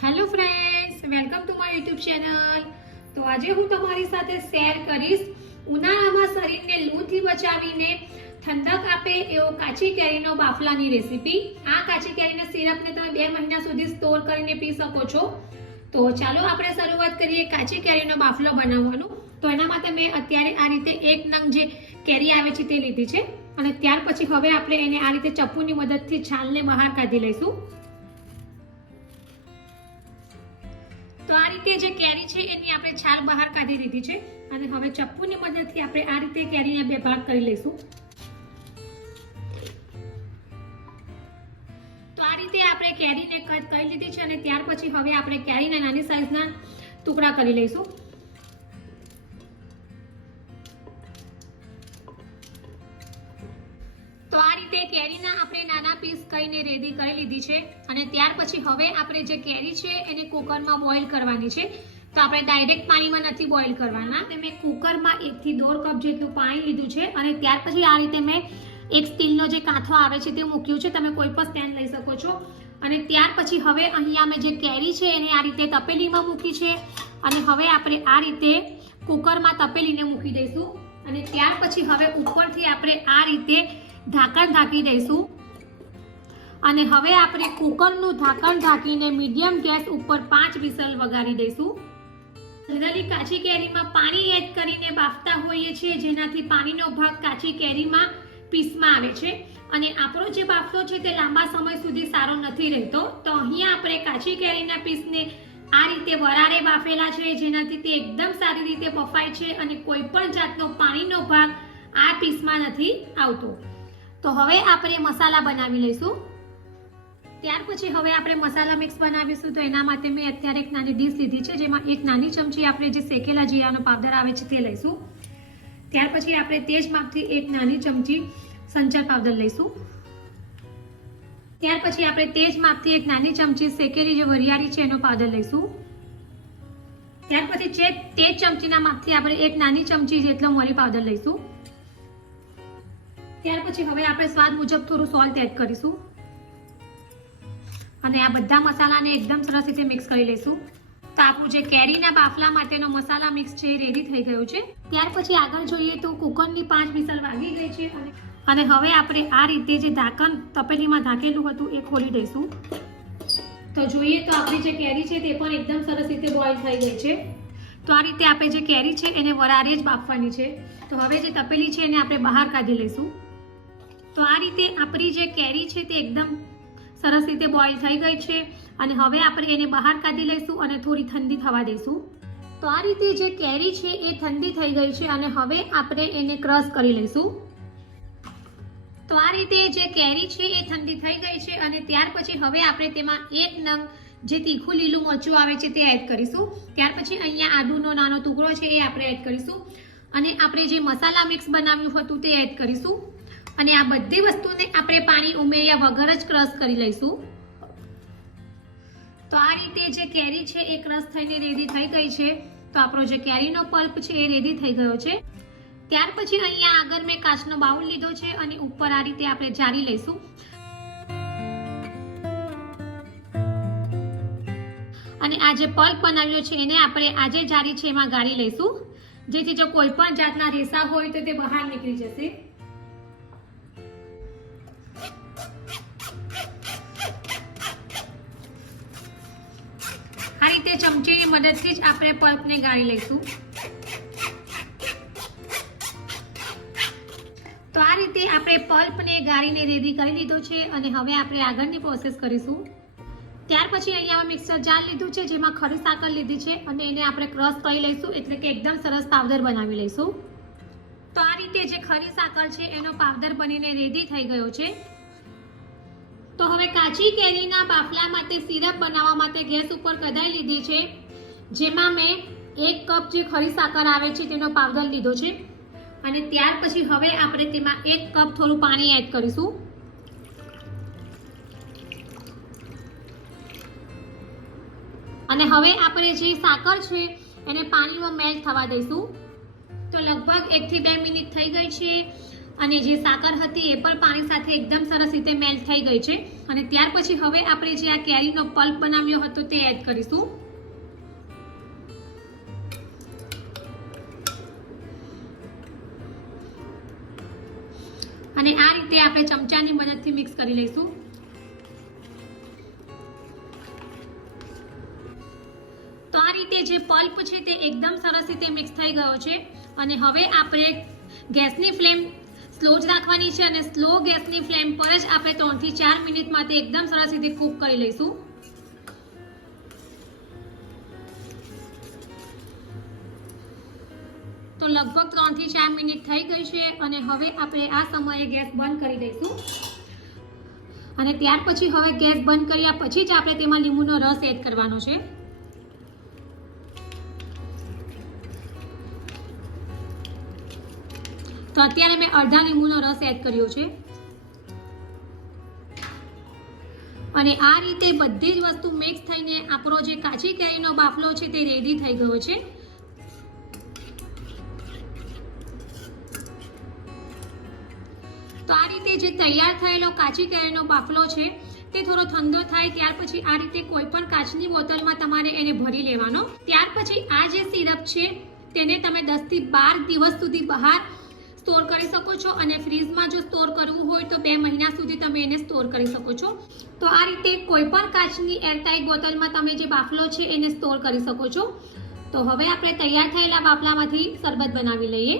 Hello friends welcome to my YouTube channel તો આજે હું તમારી સાથે શેર કરીશ ઉનાળામાં શરીરને લૂથી બચાવીને ઠંડક આપે એવો કાચી કેરીનો બાફલાની રેસીપી આ કાચી કેરીના સિરપને તમે બે મહિના સુધી સ્ટોર કરીને પી શકો છો. તો ચાલો આપણે શરૂઆત કરીએ કાચી કેરીનો બાફલો બનાવવાનો. તો એના માટે મેં અત્યારે આ રીતે એક નંગ જે કેરી આવે છે તે લીધી છે. અને ત્યાર પછી હવે આપણે એને આ રીતે ચપ્પુની મદદથી છાલને બહાર કાઢી લઈશું. તો આ રીતે જે કેરી છે, એની આપણે છાલ બહાર કાઢી લીધી છે. અને હવે ચપ્પુની મદદથી આપણે આ રીતે કેરીને બે ભાગ કરી લઈશું. તો આ રીતે આપણે કેરીને કટ કરી લીધી છે અને ત્યાર પછી હવે આપણે કેરીના નાની સાઈઝના ટુકડા કરી લઈશું. કરીને રેડી કરી લીધી છે. અને ત્યાર પછી હવે આપણે જે કેરી છે એને કુકરમાં બોઇલ કરવાની છે. તો આપણે ડાયરેક્ટ પાણીમાં નથી બોઇલ કરવાના. તે મેં કુકરમાં એકથી દોઢ કપ જેટલું પાણી લીધું છે. અને ત્યાર પછી આ રીતે મેં એક સ્ટીલનો જે કાંથો આવે છે તે મૂક્યું છે. તમે કોઈ પણ સ્ટેન્ડ લઈ શકો છો. અને ત્યાર પછી હવે અહીંયા મેં જે કેરી છે એને આ રીતે તપેલીમાં મૂકી છે. અને હવે આપણે આ રીતે કુકરમાં તપેલીને મૂકી દઈશું. અને ત્યાર પછી હવે ઉપરથી આપણે આ રીતે ઢાંકણ ઢાંકી દઈશું. અને હવે આપણે કુકરનું ઢાંકણ ઢાંકીને મીડિયમ ગેસ ઉપર પાંચ વિસલ વગાડી દઈશું. જનરલી કાચી કેરીમાં પાણી એડ કરીને બાફતા હોઈએ છીએ, જેનાથી પાણીનો ભાગ કાચી કેરીમાં પીસમાં આવે છે. અને આપણો જે બાફલો છે તે લાંબા સમય સુધી સારો નથી રહેતો. તો અહીંયા આપણે કાચી કેરીના પીસને આ રીતે વરાળે બાફેલા છે, જેનાથી તે એકદમ સારી રીતે બફાય છે અને કોઈ પણ જાતનો પાણીનો ભાગ આ પીસમાં નથી આવતો. તો હવે આપણે મસાલા બનાવી લઈશું. ત્યાર પછી હવે આપણે મસાલા મિક્સ બનાવીશું તો એના માટે મેં અત્યારે એક નાની ડીશ લીધી છે, જેમાં એક નાની ચમચી આપણે જે શેકેલા જીરાનો પાવડર આવે છે તે લઈશું. ત્યાર પછી આપણે તે જ માપથી એક નાની ચમચી સંચર પાવડર લઈશું. ત્યાર પછી આપણે તે જ માપથી એક નાની ચમચી શેકેલી જે વરિયાળી છે એનો પાવડર લઈશું. ત્યાર પછી જે તે જ ચમચીના માપથી આપણે એક નાની ચમચી જેટલો મરી પાવડર લઈશું. ત્યાર પછી હવે આપણે સ્વાદ મુજબ થોડું સોલ્ટ એડ કરીશું. અને આ બધા મસાલાને એકદમ સરસ રીતે મિક્સ કરી લઈશું. તો આપણું જે કેરીના બાફલા માટેનો મસાલા મિક્સ છે એ રેડી થઈ ગયું છે. ત્યાર પછી આગળ જોઈએ તો કુકરની પાંચ મિસલ વાગી ગઈ છે અને હવે આપણે આ રીતે જે ઢાંકણ તપેલીમાં ઢાંકેલું હતું એ ખોલી દઈશું. તો જોઈએ તો આપણી જે કેરી છે તે પણ એકદમ સરસ રીતે બોઇલ થઈ ગઈ છે. તો આ રીતે આપણે જે કેરી છે એને વરારે જ બાફવાની છે. તો હવે જે તપેલી છે એને આપણે બહાર કાઢી લઈશું. તો આ રીતે આપણી જે કેરી છે તે એકદમ સરસ રીતે બોઇલ થઈ ગઈ છે. અને હવે આપણે એને બહાર કાઢી લઈશું અને થોડી ઠંડી થવા દઈશું. તો આ રીતે જે કેરી છે એ ઠંડી થઈ ગઈ છે અને હવે આપણે એને ક્રશ કરી લઈશું. તો આ રીતે જે કેરી છે એ ઠંડી થઈ ગઈ છે અને ત્યાર પછી હવે આપણે તેમાં એક નંગ જે તીખું લીલું મરચું આવે છે તે એડ કરીશું. ત્યાર પછી અહીંયા આદુનો નાનો ટુકડો છે એ આપણે એડ કરીશું. અને આપણે જે મસાલા મિક્સ બનાવ્યું હતું તે એડ કરીશું. અને આ બધી વસ્તુને આપણે પાણી ઉમેર્યા વગર જ ક્રશ કરી લઈશું. તો આ રીતે જે કેરી છે એ ક્રશ થઈને રેડી થઈ ગઈ છે. તો આપણો જે કેરીનો પલ્પ છે એ રેડી થઈ ગયો છે. ત્યાર પછી અહીંયા આગળ મેં કાચનો બાઉલ લીધો છે અને ઉપર આ રીતે આપણે જારી લઈશું. અને આ જે પલ્પ બનાવ્યો છે એને આપણે આજે જારી છે એમાં ગાળી લઈશું. જેથી જો કોઈ પણ જાતના રેસા હોય તો તે બહાર નીકળી જશે. આપણે પલ્પને ગાળી લઈશું. તો આ રીતે આપણે પલ્પને ગાળીને રેડી કરી લીધો છે અને હવે આપણે આગળની પ્રોસેસ કરીશું. ત્યાર પછી અહીંયા મિક્સર જાર લીધું છે, જેમાં ખરી સાકર લીધી છે અને એને આપણે ક્રશ કરી લઈશું, એટલે કે એકદમ સરસ પાવડર બનાવી લઈશું. તો આ રીતે જે ખરી સાકર છે, એનો પાવડર બનીને રેડી થઈ ગયો છે. તો હવે કાચી કેરીના બાફલા માટે સિરપ બનાવવા માટે ગેસ ઉપર કઢાઈ લીધી છે. જેમાં મેં એક કપ જે ખરી સાકર આવે છે તેનો પાવડર લીધો છે. અને ત્યાર પછી હવે આપણે તેમાં એક કપ થોડું પાણી એડ કરીશું. અને હવે આપણે જે સાકર છે એને પાણીમાં મેલ્ટ થવા દઈશું. તો લગભગ એકથી બે મિનિટ થઈ ગઈ છે. અને જે સાકર હતી એ પણ પાણી સાથે એકદમ સરસ રીતે મેલ્ટ થઈ ગઈ છે. અને ત્યાર પછી હવે આપણે જે આ કેરીનો પલ્પ બનાવ્યો હતો તે એડ કરીશું. આપણે ચમચાની મદદથી મિક્સ કરી લઈશું. તો આ રીતે જે પલ્પ છે તે એકદમ સરસ રીતે મિક્સ થઈ ગયો છે. અને હવે આપણે ગેસની ફ્લેમ સ્લો જ રાખવાની છે અને સ્લો ગેસની ફ્લેમ પર જ આપણે ત્રણથી ચાર મિનિટ માટે એકદમ સરસ રીતે કૂક કરી લઈશું. તો લગભગ ત્રણથી ચાર મિનિટ થઈ ગઈ છે અને હવે આપણે આ સમયે ગેસ બંધ કરી દઈશું. અને ત્યાર પછી હવે ગેસ બંધ કર્યા પછી જ આપણે તેમાં લીંબુનો રસ એડ કરવાનો છે. તો અત્યારે મેં અડધા લીંબુનો રસ એડ કર્યો છે. અને આ રીતે બધી જ વસ્તુ મિક્સ થઈને આપણો જે કાચી કેરીનો બાફલો છે તે રેડી થઈ ગયો છે. તો આ રીતે જે તૈયાર થયેલો કાચી કેરીનો બાફલો છે, તે થોડો ઠંડો થાય ત્યાર પછી આ રીતે કોઈ પણ કાચની બોટલમાં તમારે એને ભરી લેવાનો. ત્યાર પછી આ જે સિરપ છે, તેને તમે 10 થી બાર દિવસ સુધી બહાર સ્ટોર કરી શકો છો અને ફ્રીજમાં જો સ્ટોર કરવું હોય તો બે મહિના સુધી તમે એને સ્ટોર કરી શકો છો. તો આ રીતે કોઈ પણ કાચની એરટાઈટ બોટલમાં તમે જે બાફલો છે, એને સ્ટોર કરી શકો છો. તો હવે આપણે તૈયાર થયેલા બાફલામાંથી શરબત બનાવી લઈએ.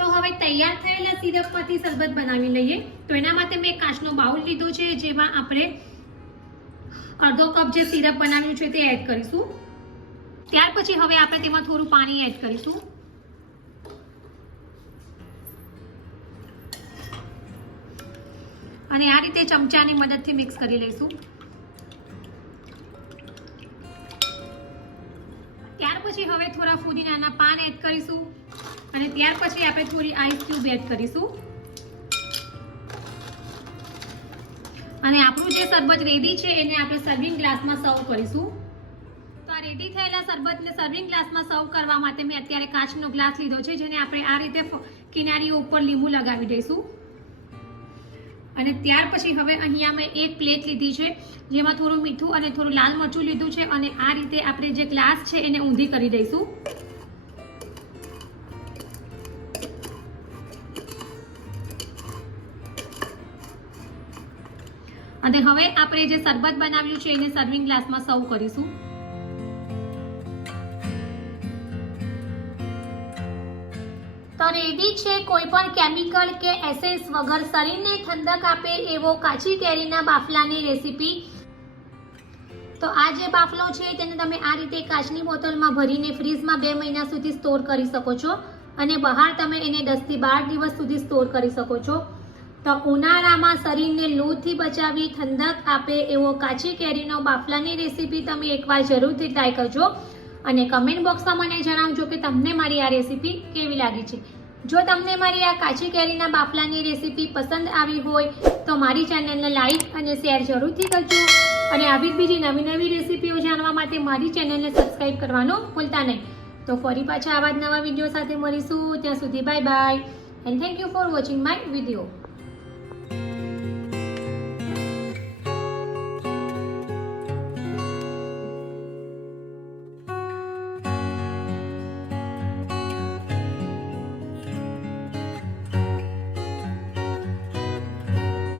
તો હવે તૈયાર થયેલા સિરપમાંથી શરબત બનાવી લઈએ. તો એના માટે મેં કાચનો બાઉલ લીધો છે, જેમાં આપણે અડધો કપ જે સિરપ બનાવ્યું છે તે એડ કરીશું. ત્યાર પછી હવે આપણે તેમાં થોડું પાણી એડ કરીશું. અને આ રીતે ચમચાની મદદથી મિક્સ કરી લઈશું. ત્યાર પછી હવે થોડા ફુદીનાના પાન એડ કરીશું. અને ત્યાર પછી આપણે થોડી આઈસ ક્યુબ એડ કરીશું. અને આપણું જે શરબત રેડી છે, એને આપણે સર્વિંગ ગ્લાસમાં સર્વ કરીશું. તો આ રેડી થયેલા શરબતને સર્વિંગ ગ્લાસમાં સર્વ કરવા માટે મેં અત્યારે કાચનો ગ્લાસ લીધો છે, જેને આપણે આ રીતે કિનારીઓ ઉપર લીંબુ લગાવી દઈશું. અને ત્યાર પછી હવે અહીંયા મેં એક પ્લેટ લીધી છે, જેમાં થોડું મીઠું અને થોડું લાલ મરચું લીધું છે, અને આ રીતે આપણે જે ગ્લાસ છે, એને ઊંધી કરી દઈશું. અને હવે આપણે જે શરબત બનાવ્યું છે એને સર્વિંગ ગ્લાસમાં સર્વ કરીશું. તો રેડી છે કોઈ પણ કેમિકલ કે એસેન્સ વગર શરીરને ઠંડક આપે એવો કાચી કેરીના બાફલાની રેસીપી તો આ જે બાફલો છે તેને તમે આ રીતે કાચની બોટલમાં ભરીને ફ્રીજમાં બે મહિના સુધી સ્ટોર કરી શકો છો. અને બહાર તમે એને દસથી બાર દિવસ સુધી સ્ટોર કરી શકો છો. તો ઉનાળામાં શરીરને લૂથી બચાવી ઠંડક આપે એવો કાચી કેરીનો બાફલાની રેસીપી તમે એકવાર જરૂરથી ટ્રાય કરજો. અને કમેન્ટ બોક્સમાં મને જણાવજો કે તમને મારી આ રેસીપી કેવી લાગી છે. જો તમને મારી આ કાચી કેરીના બાફલાની રેસીપી પસંદ આવી હોય, તો મારી ચેનલને લાઈક અને શેર જરૂરથી કરજો. અને આવી જ બીજી નવી નવી રેસીપીઓ જાણવા માટે મારી ચેનલને સબસ્ક્રાઈબ કરવાનું ભૂલતા નહીં. તો ફરી પાછા આવા જ નવા વીડિયો સાથે મળીશું. ત્યાં સુધી bye bye and thank you for watching my video